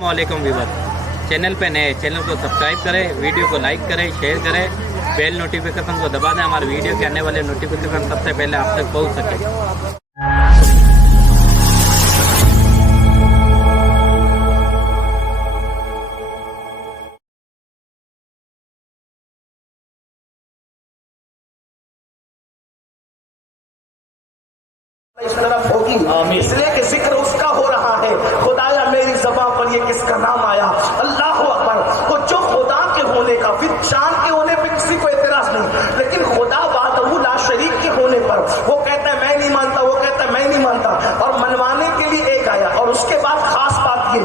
वालेकुम viewers, channel पे नए चैनल को सब्सक्राइब करें, वीडियो को लाइक करें, शेयर करें, बेल नोटिफिकेशन को दबा दें, हमारे वीडियो के आने वाले नोटिफिकेशन सबसे पहले आप तक पहुंच सके। इस तरफ होगी, इसलिए कि जिक्र उसका हो रहा है। खुदाया मेरी ज़बान पर ये किसका नाम आया, अल्लाह अकबर। तो जो खुदा के होने का, फिर चांद के होने पे किसी को एतराज नहीं, लेकिन खुदा वाहदहू ला शरीक के होने पर वो कहता है मैं नहीं मानता, वो कहता है मैं नहीं मानता, और मनवाने के लिए एक आया। और उसके बाद खास बात ये,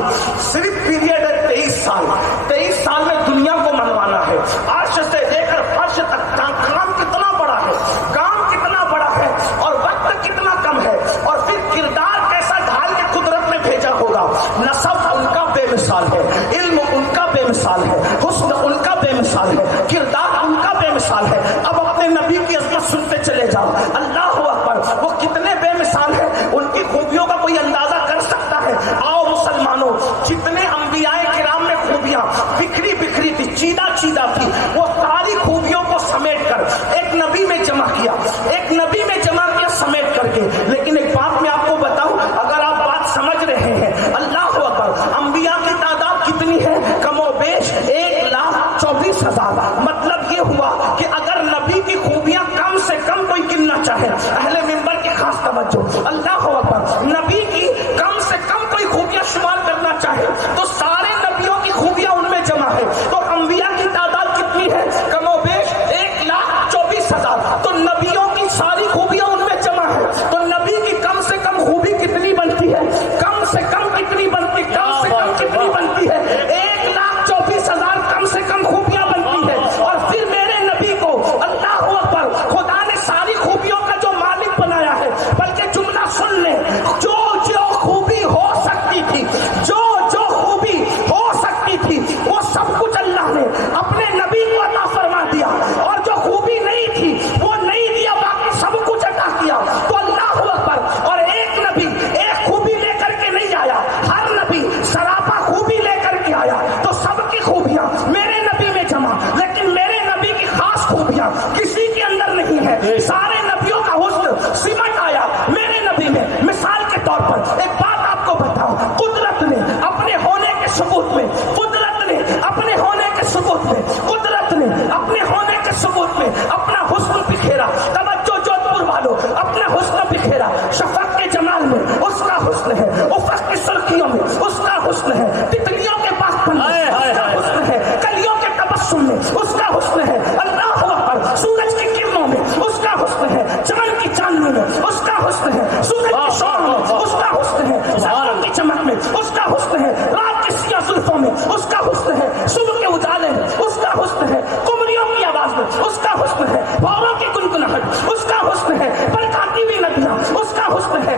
सिर्फ पीरियड है 23 साल। 23 साल में दुनिया को मनवाना है। अर्श से लेकर फर्श तक काम कितना बड़ा है, काम कितना बड़ा है, और वक्त कितना कम है, और फिर किरदार कैसा ढाल के कुदरत में भेजा होगा। नसब उनका बेमिसाल है, इल्म उनका बेमिसाल है, हुस्न उनका बेमिसाल है, किरदार उनका बेमिसाल है। अब अपने नबी की अज़मत सुनते चले जाओ, अल्लाह अकबर। वो कितने बेमिसाल है, उनकी खूबियों का कोई अंदाजा कर सकता है? आओ मुसलमानों, जितने अंबियाए किराम में खूबियां बिखरी बिखरी थी, चीदा चीदा थी, वो सारी खूबियों को समेट कर एक नबी में जमा किया, एक नबी में जमा किया समेट करके। लेकिन एक बात मैं आपको बताऊं, अगर आप बात समझ रहे हैं, अल्लाह अकबर, अंबिया की तादाद कितनी है? कमोबेश 1,24,000। मतलब ये हुआ कि अगर नबी की खूबियां कम से कम कोई गिनना चाहे, अहले मिंबर की खास तवज्जो, अल्लाह अकबर, नबी की कम से कम कोई खूबियां शुमार करना चाहे तो सारे नबियों की खूबियां उनमें जमा है। तो अंबिया की तादाद कितनी है? कमोबेश 1,24,000। तो नबियों की सारी खूबियां उनमें जमा है। तो नबी की कम से कम खूबी कितनी बनती है? कम से कम कितनी बनती, कम से कम कितनी बनती है? 1,24,000 कम से कम खूबियां बनती है। और फिर मेरे नबी को अल्लाह अकबर, खुदा ने सारी खूबियों का जो मालिक बनाया है। बल्कि जुमला सुन ले, जो जो खूबी हो सकती थी, जो जो खूबी हो सकती थी, वो सब कुछ अल्लाह ने अपने नबी को अता फरमा दिया। और जो खूबी नहीं थी वो नहीं दिया, बाकी सब कुछ अता किया। तो अल्लाह अकबर। और एक नबी एक खूबी लेकर के नहीं आया, हर नबी सरापा खूबी लेकर के आया। तो सबकी खूबियां मेरे नबी में जमा, लेकिन मेरे नबी की खास खूबियां किसी के अंदर नहीं है। सारे नबियों का हुस्न सिमट आया मेरे नबी में। मिसाल के तौर पर एक बात आपको बताऊं, कुदरत ने अपने होने के सबूत में, कुदरत ने अपने होने के सबूत में, कुदरत ने अपने होने के सबूत में अपना हुस्न बिखेरा। तवज्जो जोधपुर वालों, अपना हुस्न बिखेरा। शफक के जमाल में उसका हुस्न है, उफक की सुर्खियों में उसका हुस्न है, तितलियों के पासपन में उसका हुस्न है, कलियों के तबस्सुम में उसका हुस्न है, अल्लाह अकबर, सूरज की किरणों में उसका हुस्न है, चांद की चांदनी में उसका हुस्न है, सूरज की शौक में उसका हुस्न है, चांद की चमक में उसका हुस्न है, रात की सिया जुल्फों में उसका हुस्न है, सुबह के उजाले में उसका हुस्न है, कुमरियों की आवाज में उसका हुस्न है, भौरों की गुनगुनाहट उसका हुस्न है, बरसाती हुई नदियां उसका हुस्न है,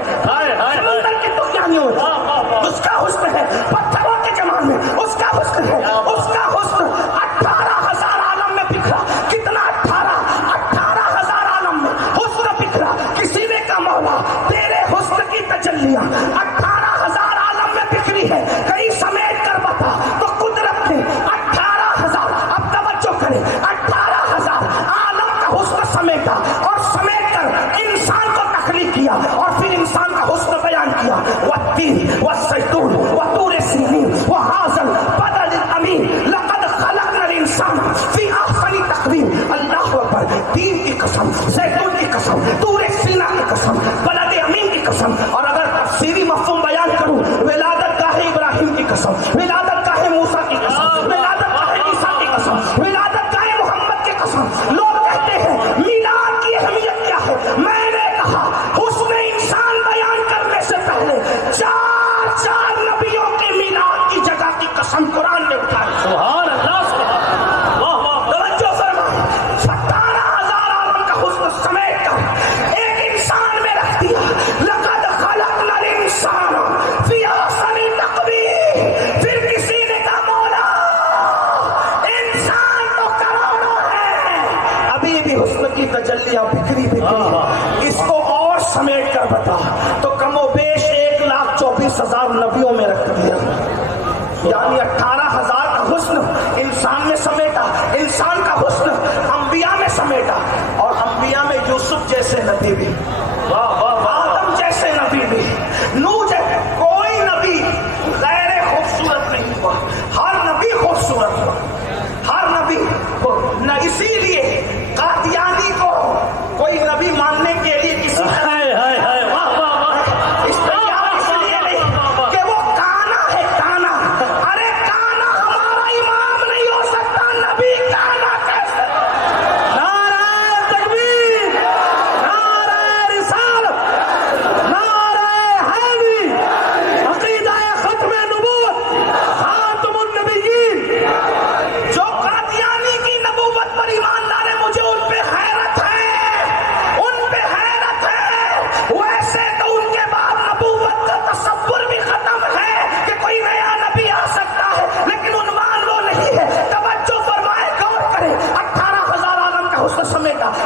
समंदर की तुफानियों में उसका हुस्न है, पत्थरों के जमाल में उसका हुस्न है। उसका हुस्न 18,000 आलम में बिखरा। कितना? 18,000 आलम में हुस्न बिखरा। किसी ने कहा मौला तेरे हुस्न की तजल्लियां 18,000 आलम में बिखरी है, कहीं समेट कर बता। तो कुदरत ने 18,000, अब तवज्जो करें, 18,000 आलम का हुस्न समेटा, और समेट कर इंसान को तख्लीक किया, और फिर इंसान का हुस्न बयान किया। वत्तीन वज़्ज़ैतून वतूर सीनीन वहाज़ल बदल अमीन लक़द ख़लक़नल इंसान फ़ी अहसनि तक़वीम। अल्लाह अकबर। तीन की कसम, ज़ैतून की कसम, तूर सीना की कसम, बलद अमीन की कसम। और अगर तफ़सीरी मफ़हूम बयान करूं, विलादत गाह इब्राहिम की कसम, विलादत गाह मूसा की कसम, विलादत गाह ईसा की कसम, विलादत गाह मोहम्मद की कसम। लोग कहते हैं मीलाद की अहमियत क्या है? मैंने कहा हुस्न इंसान बयान करने से पहले चार नबियों के मीलाद की जगह की कसम कुरान ने उठाई। सुभान अल्लाह, वाह वाह। तवज्जो फरमाएं, 18,000 आलम का हुस्न समेट कर एक इंसान में रख दिया। लक़द ख़लक़नल इंसान फ़ी अहसनि तक़वीम। फिर किसी ने कहा मौला इंसान तो करोड़ों है, अभी भी हुस्न की तजल्लियां बिखरी बिखरी, इसको और समेट कर बता। तो कमोबेश 1,24,000 नबियों में रख दिया। یعنی 18,000 کا حسن انسان میں سمیٹا، انسان کا حسن انبیاء میں سمیٹا، اور انبیاء میں یوسف جیسے نبی بھی، آدم جیسے نبی بھی، نوح جیسے، کوئی نبی غیر خوبصورت نہیں ہوا، ہر نبی خوبصورت ہوا، ہر نبی نہ۔ اسی لیے قادیانی کو کوئی نبی ماننے کے لیے کسی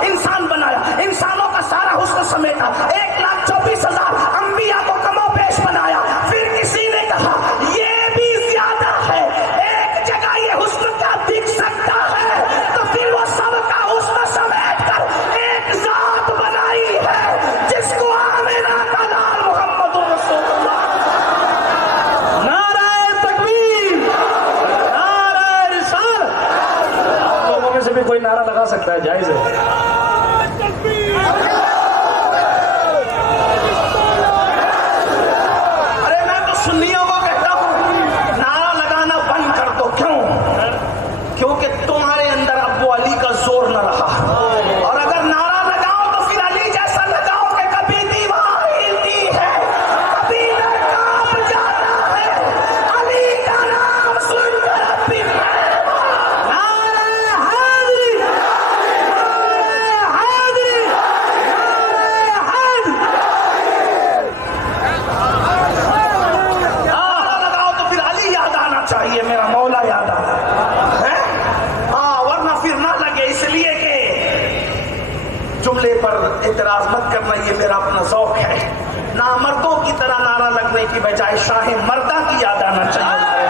انسان بنایا، انسانوں کا سارا حسن سمیٹا، 1,24,000 انبیاء کو کم و بیش بنایا، پھر کسی نے کہا یہ بھی زیادہ ہے، ایک جگہ یہ حسن کیا دکھ سکتا ہے، تو پھر وہ سب کا حسن سمیٹ کر ایک ذات بنائی ہے جس کو آمنہ کا لال محمد رسول اللہ۔ نعرہ تکبیر، نعرہ رسالت۔ آپ لوگوں میں سے بھی کوئی نعرہ لگا سکتا ہے، جائز ہے۔ ارے میں تو سنیوں کو کہتا ہوں نعرہ لگانا بند کر دو۔ کیوں؟ کیونکہ تمہارے اندر ابو علی کا زور نہ رہا، اور اگر نعرہ لگاؤ تو پھر علی جیسا لگاؤ کہ کبھی دیوار ہلتی ہے، کبھی در کانپ جاتا ہے، علی کا نام سن کر اپنی چاہیے میرا مولا یاد آنا ہے، ہاں، ورنہ پھر نہ لگے، اس لیے کہ جملے پر اعتراض مت کرنا، یہ میرا اپنا ذوق ہے۔ نامردوں کی طرح نعرہ لگنے کی بجائے شاہ مردہ کی یاد آنا چاہیے۔